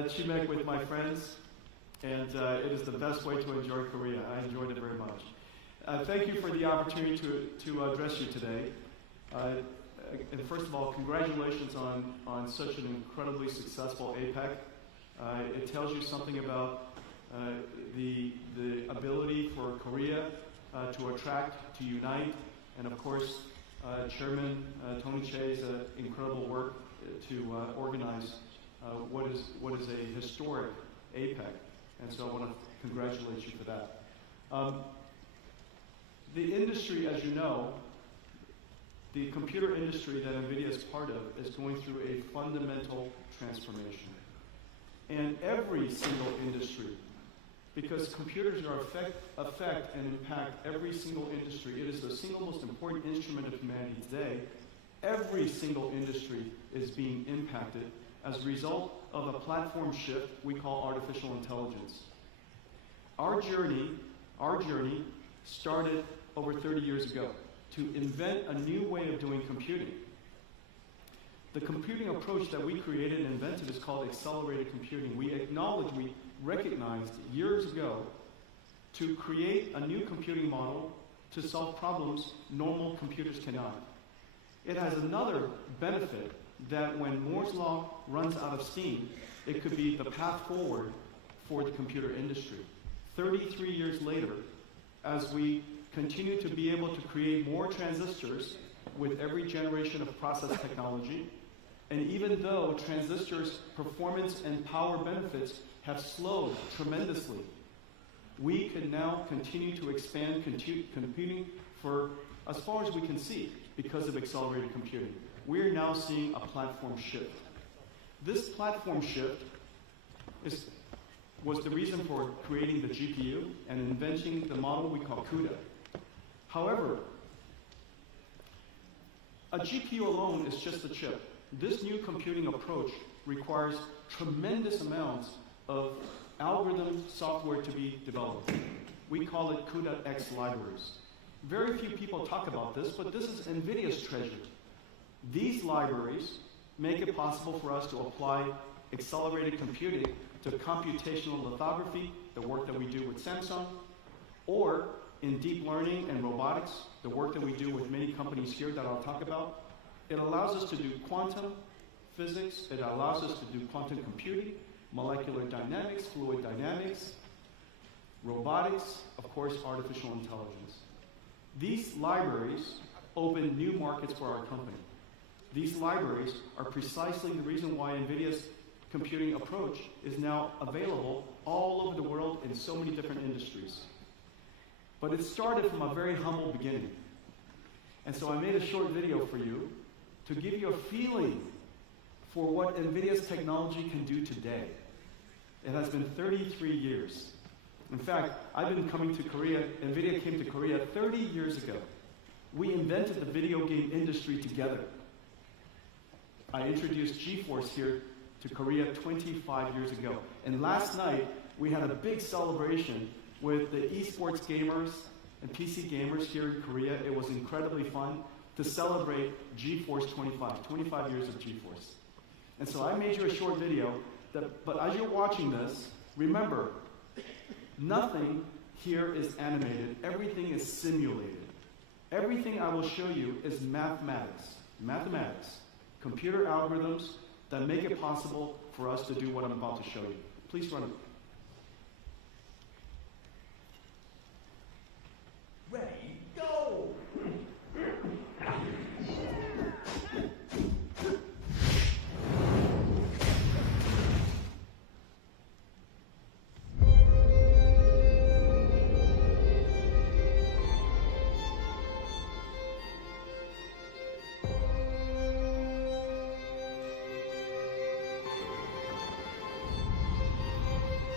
chimek with my friends, and it is the best way to enjoy Korea. I enjoyed it very much. Thank you for the opportunity to address you today. And first of all, congratulations on such an incredibly successful APEC. It tells you something about the ability for Korea to attract, to unite, and of course, Chairman Tony Che's incredible work to organize what is a historic APEC. And so I want to congratulate you for that. The industry, as you know, the computer industry that NVIDIA is part of is going through a fundamental transformation. And every single industry, because computers affect and impact every single industry, it is the single most important instrument of humanity today. Every single industry is being impacted as a result of a platform shift we call artificial intelligence. Our journey started over 30 years ago to invent a new way of doing computing. The computing approach that we created and invented is called accelerated computing. We recognized years ago to create a new computing model to solve problems normal computers cannot. It has another benefit that when Moore's law runs out of steam, it could be the path forward for the computer industry. 33 years later, as we continue to be able to create more transistors with every generation of process technology, and even though transistors' performance and power benefits have slowed tremendously, we can now continue to expand computing for as far as we can see because of accelerated computing. We're now seeing a platform shift. This platform shift was the reason for creating the GPU and inventing the model we call CUDA. However, a GPU alone is just a chip. This new computing approach requires tremendous amounts of algorithm software to be developed. We call it CUDA-X libraries. Very few people talk about this, but this is NVIDIA's treasure. These libraries make it possible for us to apply accelerated computing to computational lithography, the work that we do with Samsung, or in deep learning and robotics, the work that we do with many companies here that I'll talk about. It allows us to do quantum physics, it allows us to do quantum computing, molecular dynamics, fluid dynamics, robotics, of course, artificial intelligence. These libraries open new markets for our company. These libraries are precisely the reason why NVIDIA's computing approach is now available all over the world in so many different industries. But it started from a very humble beginning. And so I made a short video for you to give you a feeling for what NVIDIA's technology can do today. It has been 33 years. In fact, I've been coming to Korea, NVIDIA came to Korea 30 years ago. We invented the video game industry together. I introduced GeForce here to Korea 25 years ago. And last night, we had a big celebration with the esports gamers and PC gamers here in Korea. It was incredibly fun to celebrate GeForce 25 years of GeForce. And so I made you a short video, but as you're watching this, remember, nothing here is animated. Everything is simulated. Everything I will show you is mathematics, computer algorithms that make it possible for us to do what I'm about to show you. Please run it. Ready, go!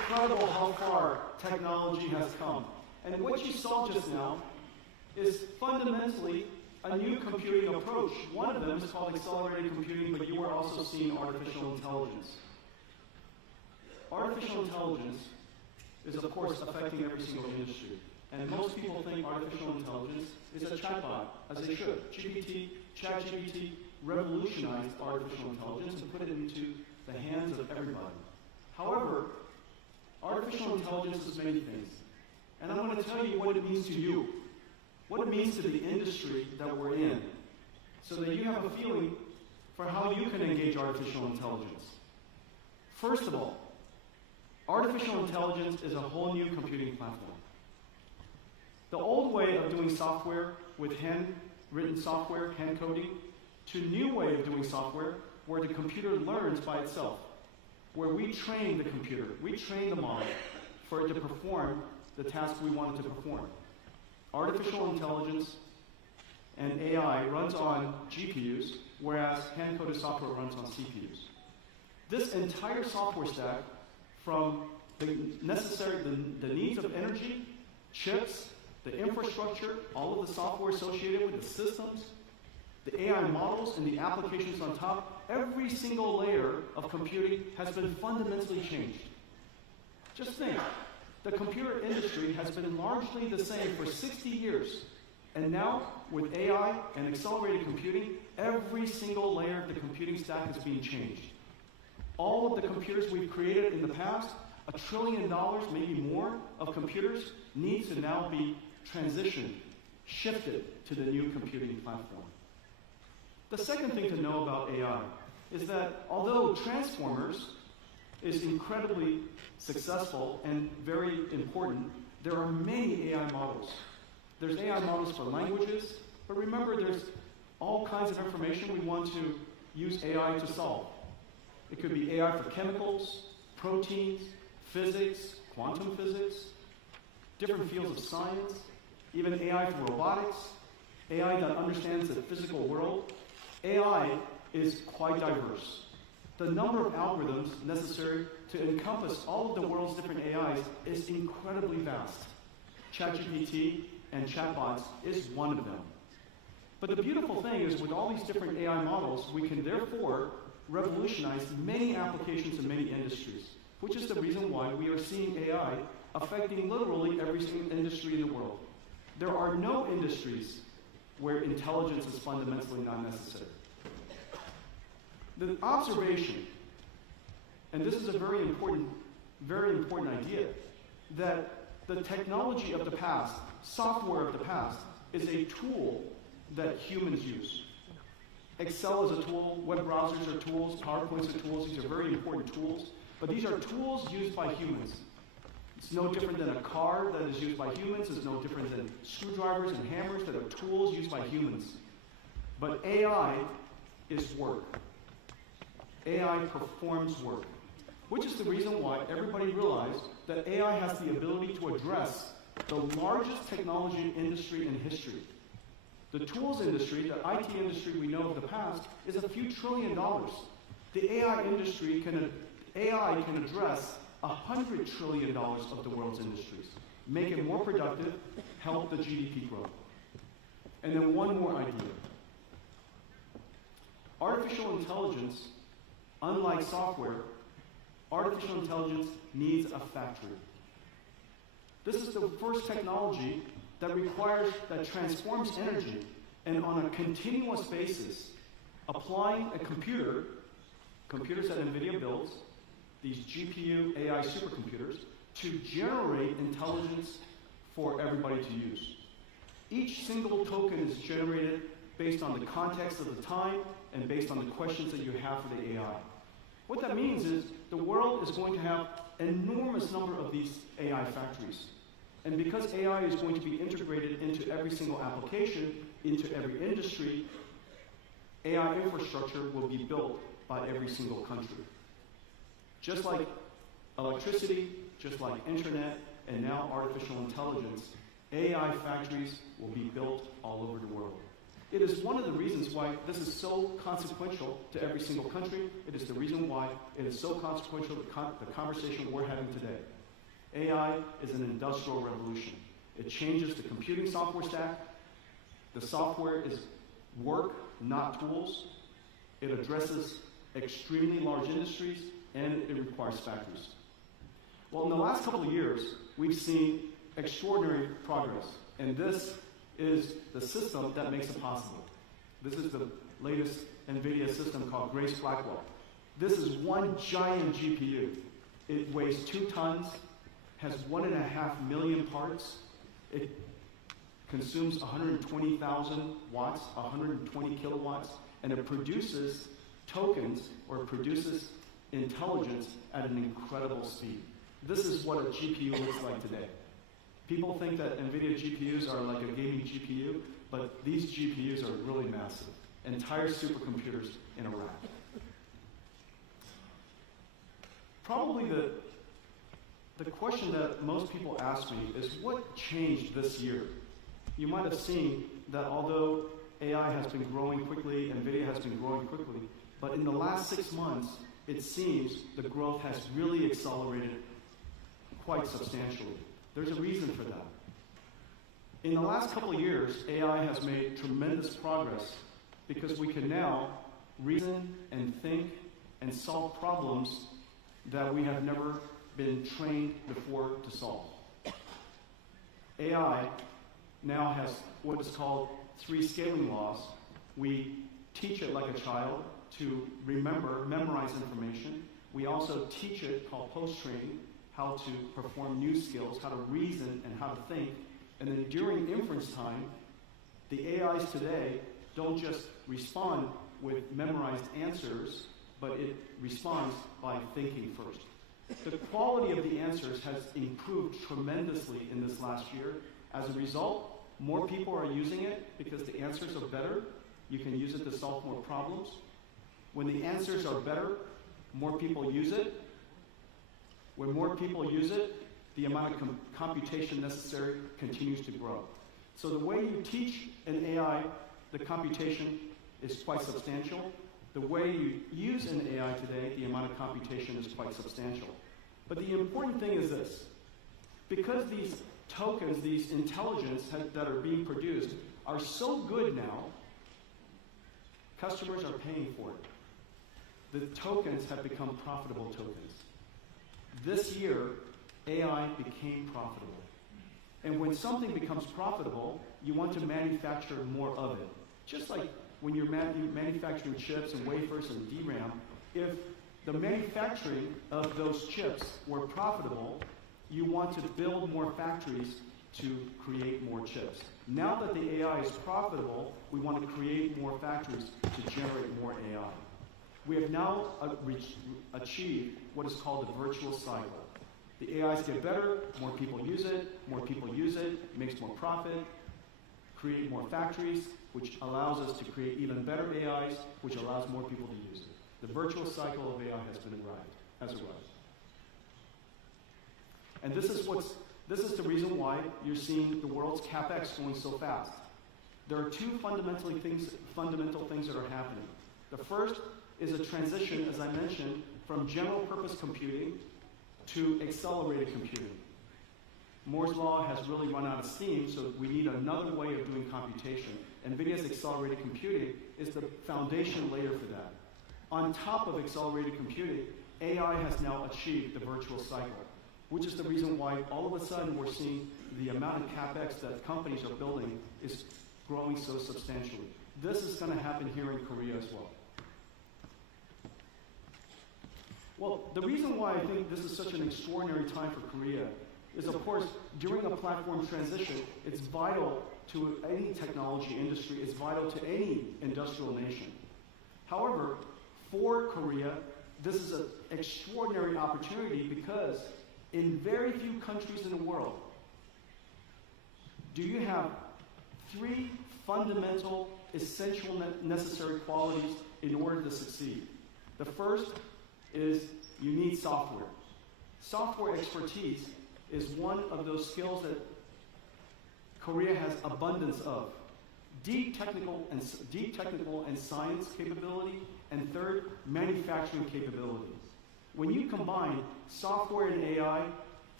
come. And what you saw just now is fundamentally a new computing approach. One of them is called accelerated computing, but you are also seeing artificial intelligence. Artificial intelligence is, of course, affecting every single industry. And most people think artificial intelligence is a chatbot, as they should. ChatGPT revolutionized artificial intelligence and put it into the hands of everybody. However, artificial intelligence is many things. And I want to tell you what it means to you, what it means to the industry that we're in, so that you have a feeling for how you can engage artificial intelligence. First of all, artificial intelligence is a whole new computing platform. The old way of doing software with hand-written software, hand coding, to a new way of doing software where the computer learns by itself, where we train the computer, we train the model for it to perform the task we want it to perform. Artificial intelligence and AI runs on GPUs, whereas hand-coded software runs on CPUs. This entire software stack, from the needs of energy, chips, the infrastructure, all of the software associated with the systems, the AI models and the applications on top, every single layer of computing has been fundamentally changed. Just think, the computer industry has been largely the same for 60 years. And now, with AI and accelerated computing, every single layer of the computing stack is being changed. All of the computers we've created in the past, $1 trillion, maybe more, of computers needs to now be transitioned, shifted to the new computing platform. The second thing to know about AI is that although Transformers is incredibly successful and very important, there are many AI models. There's AI models for languages, but remember there's all kinds of information we want to use AI to solve. It could be AI for chemicals, proteins, physics, quantum physics, different fields of science, even AI for robotics, AI that understands the physical world. AI is quite diverse. The number of algorithms necessary to encompass all of the world's different AIs is incredibly vast. ChatGPT and chatbots is one of them. But the beautiful thing is with all these different AI models, we can therefore revolutionize many applications in many industries, which is the reason why we are seeing AI affecting literally every single industry in the world. There are no industries where intelligence is fundamentally not necessary. The observation, and this is a very important idea, that the technology of the past, software of the past, is a tool that humans use. Excel is a tool, web browsers are tools, PowerPoints are tools, these are very important tools, but these are tools used by humans. It's no different than a car that is used by humans, it's no different than screwdrivers and hammers that are tools used by humans. But AI is work. AI performs work, which is the reason why everybody realized that AI has the ability to address the largest technology industry in history. The tools industry, the IT industry we know of the past, is a few $1 trillion. The AI industry AI can address $100 trillion of the world's industries, make it more productive, help the GDP grow. And then one more idea. Artificial intelligence, unlike software, artificial intelligence needs a factory. This is the first technology that transforms energy and on a continuous basis, applying a computers that Nvidia builds, these GPU AI supercomputers, to generate intelligence for everybody to use. Each single token is generated based on the context of the time and based on the questions that you have for the AI. What that means is the world is going to have an enormous number of these AI factories. And because AI is going to be integrated into every single application, into every industry, AI infrastructure will be built by every single country. Just like electricity, just like internet, and now artificial intelligence, AI factories will be built all over the world. It is one of the reasons why this is so consequential to every single country. It is the reason why it is so consequential to the conversation we're having today. AI is an industrial revolution. It changes the computing software stack. The software is work, not tools. It addresses extremely large industries, and it requires factories. Well, in the last couple of years, we've seen extraordinary progress, and this is the system that makes it possible. This is the latest Nvidia system called Grace Blackwell. This is one giant GPU. It weighs 2 tons, has 1.5 million parts. It consumes 120,000 watts, 120 kilowatts, and it produces tokens, or it produces intelligence at an incredible speed. This is what a GPU looks like today. People think that Nvidia GPUs are like a gaming GPU, but these GPUs are really massive. Entire supercomputers in a rack. Probably the question that most people ask me is, what changed this year? You might have seen that although AI has been growing quickly, Nvidia has been growing quickly, but in the last 6 months, it seems the growth has really accelerated quite substantially. There's a reason for that. In the last couple of years, AI has made tremendous progress because we can now reason and think and solve problems that we have never been trained before to solve. AI now has what is called 3 scaling laws. We teach it like a child to memorize information. We also teach it, called post-training, how to perform new skills, how to reason and how to think. And then during inference time, the AIs today don't just respond with memorized answers, but it responds by thinking first. The quality of the answers has improved tremendously in this last year. As a result, more people are using it because the answers are better. You can use it to solve more problems. When the answers are better, more people use it. When more people use it, the amount of computation necessary continues to grow. So the way you teach an AI, the computation is quite substantial. The way you use an AI today, the amount of computation is quite substantial. But the important thing is this. Because these tokens, these intelligence that are being produced are so good now, customers are paying for it. The tokens have become profitable tokens. This year, AI became profitable. And when something becomes profitable, you want to manufacture more of it. Just like when you're manufacturing chips and wafers and DRAM, if the manufacturing of those chips were profitable, you want to build more factories to create more chips. Now that the AI is profitable, we want to create more factories to generate more AI. We have now achieved what is called the virtuous cycle. The AIs get better, more people use it, makes more profit, create more factories, which allows us to create even better AIs, which allows more people to use it. The virtuous cycle of AI has arrived. And this is the reason why you're seeing the world's CapEx going so fast. There are 2 fundamental things that are happening. The first is a transition, as I mentioned, from general purpose computing to accelerated computing. Moore's law has really run out of steam, so we need another way of doing computation. NVIDIA's accelerated computing is the foundation layer for that. On top of accelerated computing, AI has now achieved the virtuous cycle, which is the reason why all of a sudden we're seeing the amount of CapEx that companies are building is growing so substantially. This is going to happen here in Korea as well. Well, the reason why I think this is such an extraordinary time for Korea is, of course, during a platform transition, it's vital to any technology industry, it's vital to any industrial nation. However, for Korea, this is an extraordinary opportunity because in very few countries in the world do you have 3 fundamental, essential, necessary qualities in order to succeed. The first is you need software. Software expertise is one of those skills that Korea has abundance of. Deep technical and science capability, and third, manufacturing capability. When you combine software and AI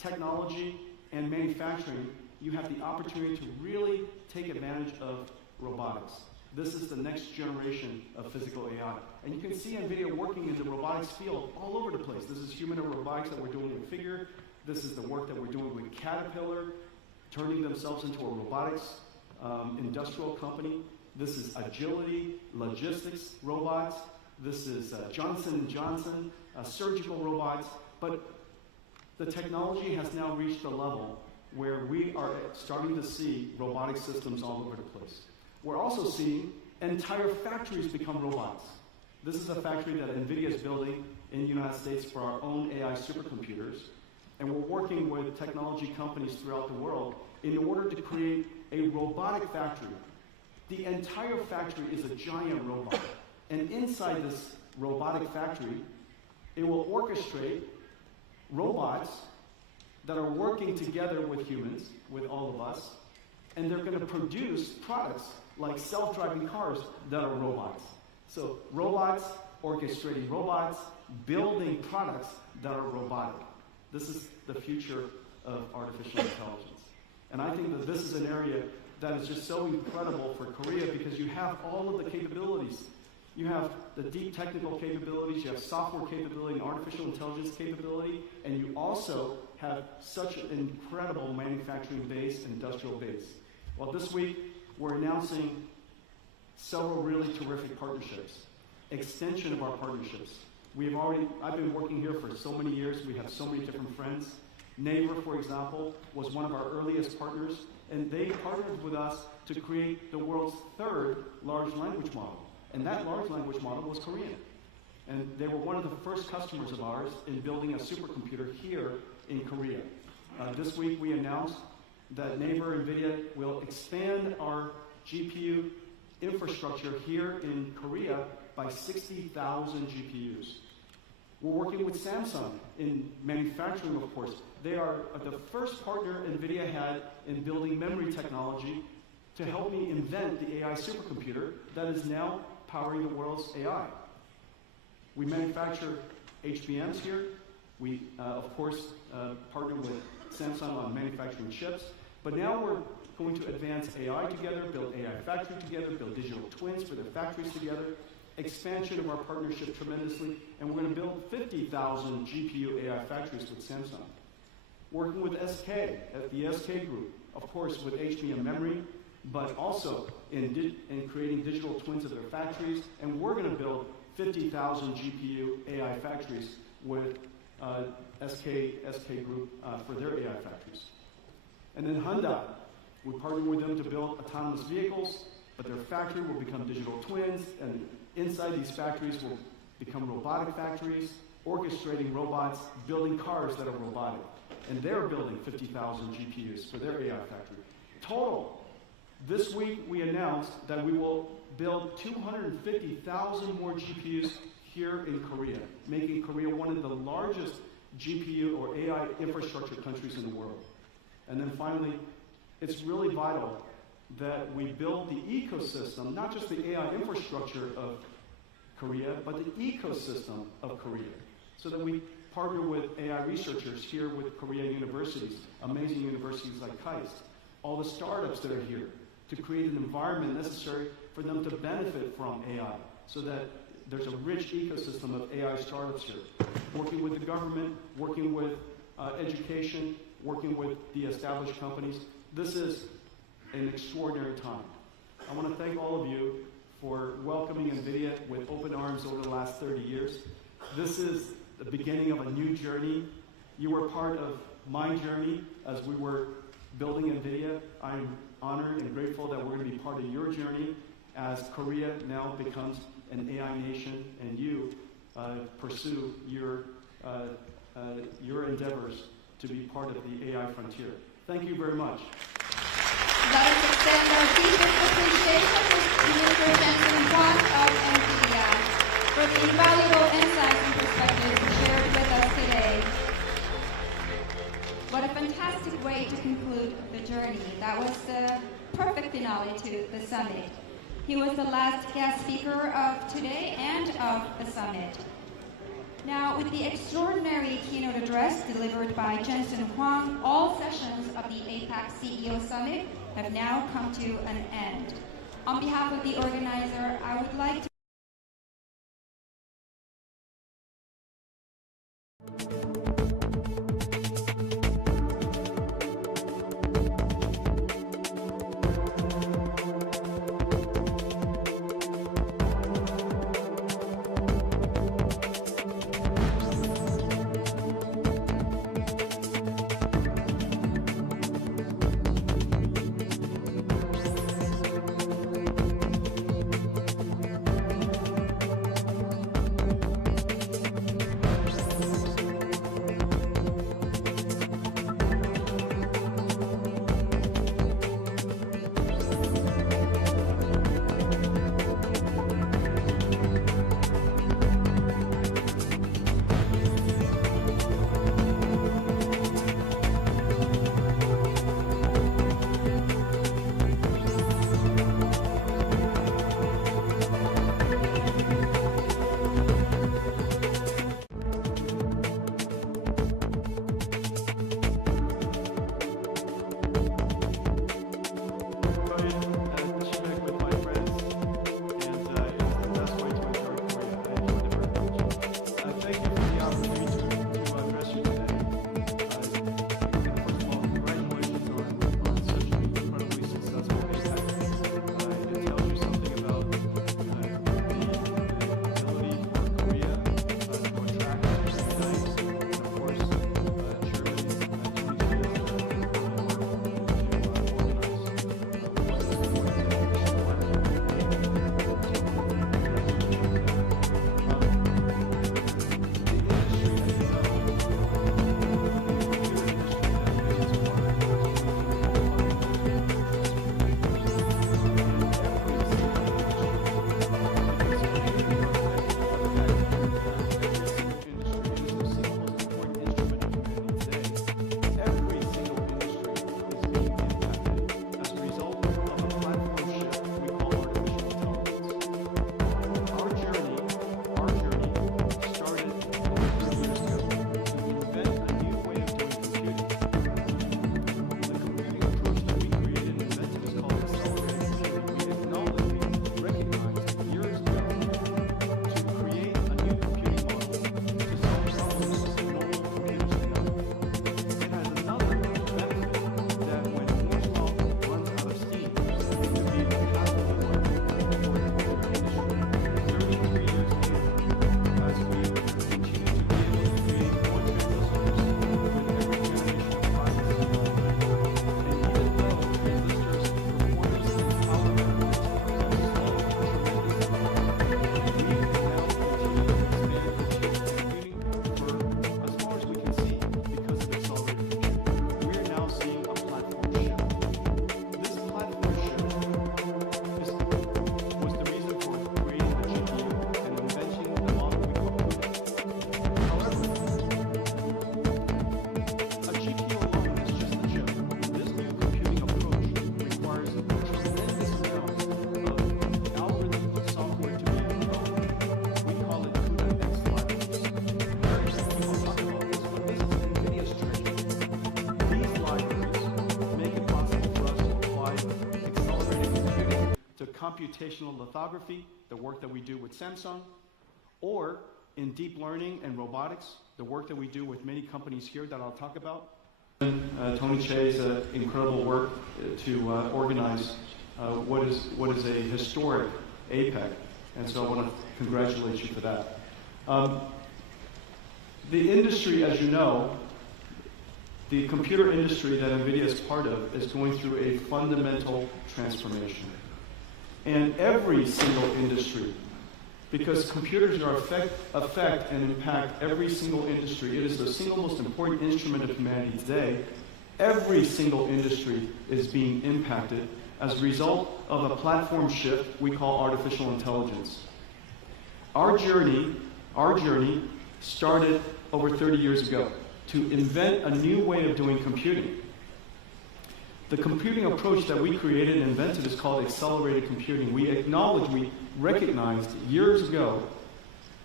technology, and manufacturing, you have the opportunity to really take advantage of robotics. This is the next generation of physical AI. And you can see NVIDIA working in the robotics field all over the place. This is humanoid robotics that we're doing with Figure. This is the work that we're doing with Caterpillar, turning themselves into a robotics industrial company. This is agility, logistics robots. This is Johnson & Johnson, surgical robots. But the technology has now reached a level where we are starting to see robotic systems all over the place. We're also seeing entire factories become robots. This is a factory that NVIDIA is building in the United States for our own AI supercomputers. And we're working with technology companies throughout the world in order to create a robotic factory. The entire factory is a giant robot. And inside this robotic factory, it will orchestrate robots that are working together with humans, with all of us, and they're going to produce products like self-driving cars that are robots. So robots orchestrating robots, building products that are robotic. This is the future of artificial intelligence. And I think that this is an area that is just so incredible for Korea because you have all of the capabilities. You have the deep technical capabilities, you have software capability and artificial intelligence capability, and you also have such an incredible manufacturing base, industrial base. Well, this week, we're announcing several really terrific partnerships, extension of our partnerships. I've been working here for so many years. We have so many different friends. Naver, for example, was one of our earliest partners, and they partnered with us to create the world's third large language model. And that large language model was Korean. And they were one of the first customers of ours in building a supercomputer here in Korea. This week we announced that Naver NVIDIA will expand our GPU infrastructure here in Korea by 60,000 GPUs. We're working with Samsung in manufacturing, of course. They are the first partner NVIDIA had in building memory technology to help me invent the AI supercomputer that is now powering the world's AI. We manufacture HBMs here. We, of course, partner with Samsung on manufacturing chips. But now we're going to advance AI together, build AI factory together, build digital twins for their factories together, expansion of our partnership tremendously, and we're going to build 50,000 GPU AI factories with Samsung. Working with SK, at the SK Group, of course, with HBM memory, but also in creating digital twins of their factories, and we're going to build 50,000 GPU AI factories with SK Group for their AI factories. And then Hyundai, we partnered with them to build autonomous vehicles, but their factory will become digital twins, and inside these factories will become robotic factories, orchestrating robots, building cars that are robotic. And they're building 50,000 GPUs for their AI factory. Total, this week we announced that we will build 250,000 more GPUs here in Korea, making Korea one of the largest GPU or AI infrastructure countries in the world. And then finally, it's really vital that we build the ecosystem, not just the AI infrastructure of Korea, but the ecosystem of Korea, so that we partner with AI researchers here with Korean universities, amazing universities like KAIST, all the startups that are here, to create an environment necessary for them to benefit from AI, so that there's a rich ecosystem of AI startups here. Working with the government, working with education, working with the established companies. This is an extraordinary time. I want to thank all of you for welcoming NVIDIA with open arms over the last 30 years. This is the beginning of a new journey. You were part of my journey as we were building NVIDIA. I'm honored and grateful that we're going to be part of your journey as Korea now becomes an AI nation and you pursue your endeavors to be part of the AI frontier. Thank you very much. Let us extend our deepest appreciation to Mr. Jensen Huang of NVIDIA for the invaluable insights and perspectives shared with us today. What a fantastic way to conclude the journey. That was the perfect finale to the summit. He was the last guest speaker of today and of the summit. Now, with the extraordinary keynote address delivered by Jensen Huang, all sessions of the APEC CEO Summit have now come to an end. On behalf of the organizer, I would like to computational lithography, the work that we do with Samsung, or in deep learning and robotics, the work that we do with many companies here that I'll talk about. Tony Che's incredible work to organize what is a historic APEC, and so I want to congratulate you for that. The industry, as you know, the computer industry that Nvidia is part of is going through a fundamental transformation. And every single industry, because computers are affect and impact every single industry, it is the single most important instrument of humanity today. Every single industry is being impacted as a result of a platform shift we call artificial intelligence. Our journey started over 30 years ago to invent a new way of doing computing. The computing approach that we created and invented is called accelerated computing. We recognized years ago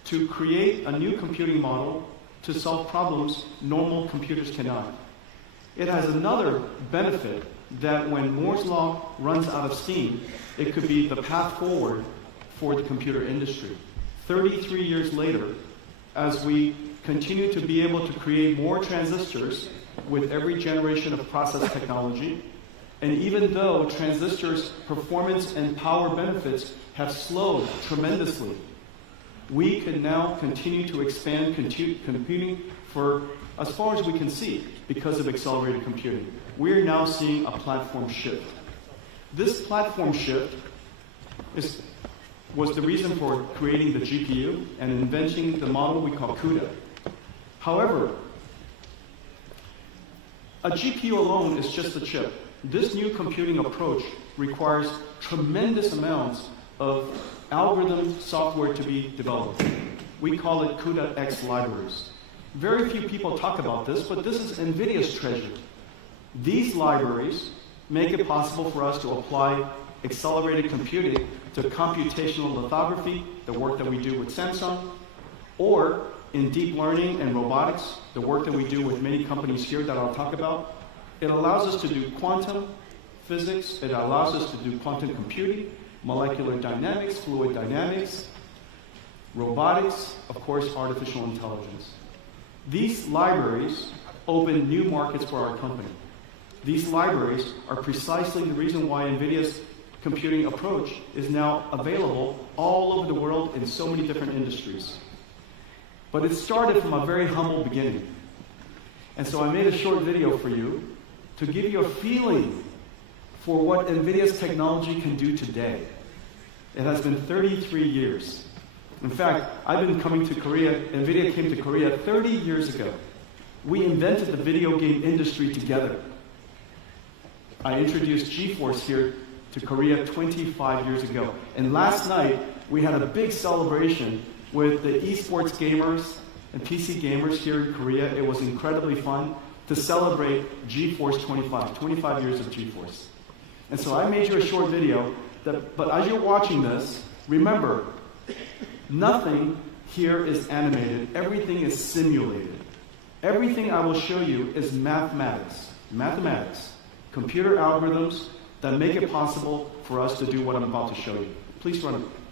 to create a new computing model to solve problems normal computers cannot. It has another benefit that when Moore's law runs out of steam, it could be the path forward for the computer industry. 33 years later, as we continue to be able to create more transistors with every generation of process technology, and even though transistors' performance and power benefits have slowed tremendously, we can now continue to expand computing for as far as we can see because of accelerated computing. We're now seeing a platform shift. This platform shift was the reason for creating the GPU and inventing the model we call CUDA. However, a GPU alone is just a chip. This new computing approach requires tremendous amounts of algorithm software to be developed. We call it CUDA-X libraries. Very few people talk about this, but this is Nvidia's treasure. These libraries make it possible for us to apply accelerated computing to computational lithography, the work that we do with Samsung, or in deep learning and robotics, the work that we do with many companies here that I'll talk about. It allows us to do quantum physics, it allows us to do quantum computing, molecular dynamics, fluid dynamics, robotics, of course, artificial intelligence. These libraries open new markets for our company. These libraries are precisely the reason why NVIDIA's computing approach is now available all over the world in so many different industries. But it started from a very humble beginning. And so I made a short video for you to give you a feeling for what NVIDIA's technology can do today. It has been 33 years. In fact, I've been coming to Korea, NVIDIA came to Korea 30 years ago. We invented the video game industry together. I introduced GeForce here to Korea 25 years ago. And last night, we had a big celebration with the esports gamers and PC gamers here in Korea. It was incredibly fun to celebrate GeForce 25 years of GeForce. And so I made you a short video, but as you're watching this, remember, nothing here is animated. Everything is simulated. Everything I will show you is mathematics, computer algorithms that make it possible for us to do what I'm about to show you. Please run it.